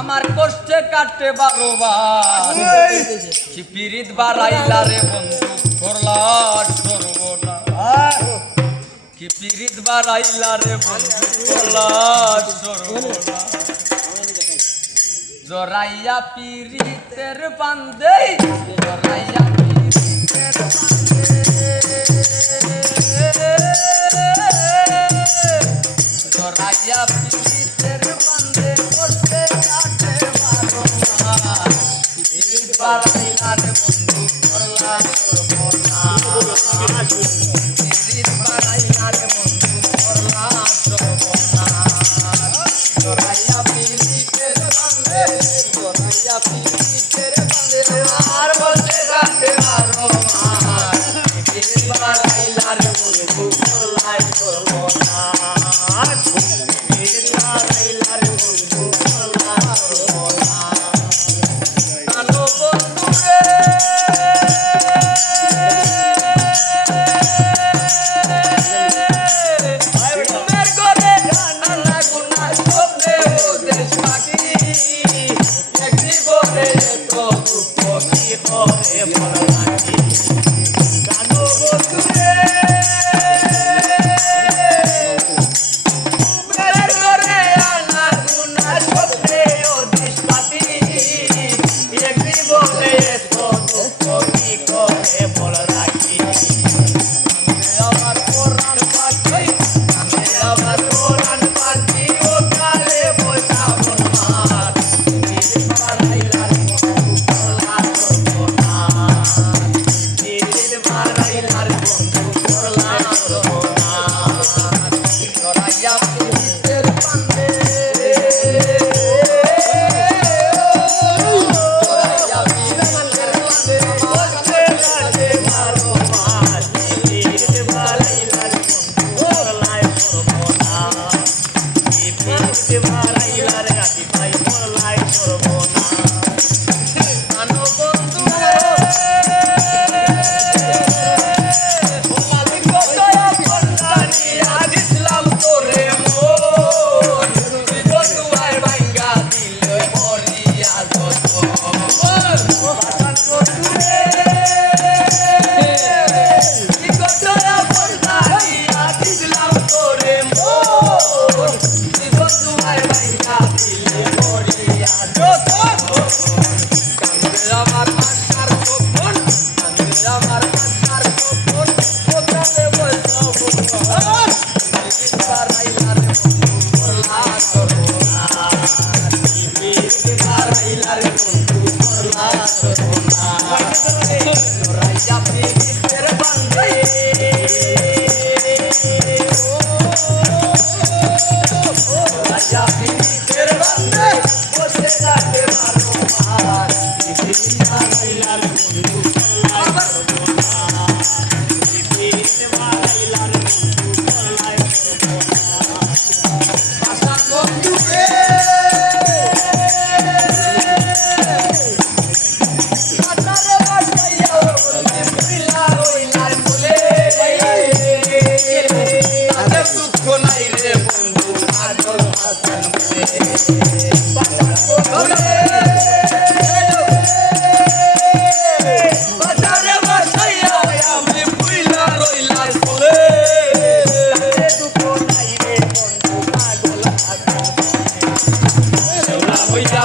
আমার কষ্টে কাটে 12 বার কি পিরিত বাড়াইলা রে বন্ধু করলা সর্বনাশ কি পিরিত বাড়াইলা রে বন্ধু করলা সর্বনাশ জরাইয়া পিরিতের বান্ধে জরাইয়া পিরিতের বান্ধে জরাইয়া পিরিতের বান্ধে করতে কাটে 12 মাস পিরিত বাড়াইলা রে বন্ধু করলা সর্বনাশ পিরিত বাড়াইলা রে বন্ধু করলা সর্বনাশ জরাইয়া পিরিতের বান্ধে জরাইয়া পিরিতের বান্ধে আর বলতে কাটে 12 মাস পিরিত বাড়াইলা রে বন্ধু করলা সর্বনাশ পিরিত বাড়াইলা রে বন্ধু করলা সর্বনাশ কানো বন্ধু রে ঘুমের ঘরে আল্লাহ গুনা স্বপ্নে ওদেশ পাখি এক জীবনে এত দুঃখ কি করে বল নাকি কানো বন্ধু রে ঘুমের ঘরে আল্লাহ গুনা স্বপ্নে ওদেশ পাখি এক জীবনে এত দুঃখ কি করে বল নাকি আমার কোরআন পাখি আমার কোরআন পাখি ও কালে বসাবো না পিরিত বাড়াইলা রে বন্ধু করলা সর্বনাশ পিরিত বাড়াইলা রে বন্ধু করলা সর্বনাশ জরাইয়া পিরিতের বান্ধে জরাইয়া পিরিতের বান্ধে বসতে কাটে 12 মাস পিরিত বাড়াইলা রে বন্ধু করলা সর্বনাশ পিরিত বাড়াইলা রে আদি ভাই করলা সর্বনাশ কানো বন্ধু রে মালিক দয়া করলানি আজ ইসলাম তোরে মোর বন্ধু আই ভাঙ্গা দিলে মরিয়া যত বন্ধু রে কি দয়া করলানি আজ ইসলাম তোরে মোর বন্ধু আই ভাঙ্গা দিলে মরিয়া যত আমার আশার গোপন আমার আশার গোপন ওখানে বসাবো পিরিত বাড়াইলা রে বন্ধু করলা সর্বনাশ পিরিত বাড়াইলা রে বন্ধু করলা সর্বনাশ জরাইয়া পিরিতের বান্ধে জরাইয়া পিরিতের বান্ধে বসে কাটে 12 মাস পিরিত বাড়াইলা রে বন্ধু করলা সর্বনাশ পিরিত বাড়াইলা রে বন্ধু করলা সর্বনাশ পাশান বন্ধু রে পাশারে বাসাইয়া বলতে ভুইলা রইলার বলে তাতে দুঃখ নাই রে বন্ধু পাগল হাসান বলে পাশান বন্ধু রে বাজারে বাসাইয়া আমি ভুইলা রইলার বলে তাতে দুঃখ নাই রে বন্ধু পাগল হাসান বলে শেওলা হইয়া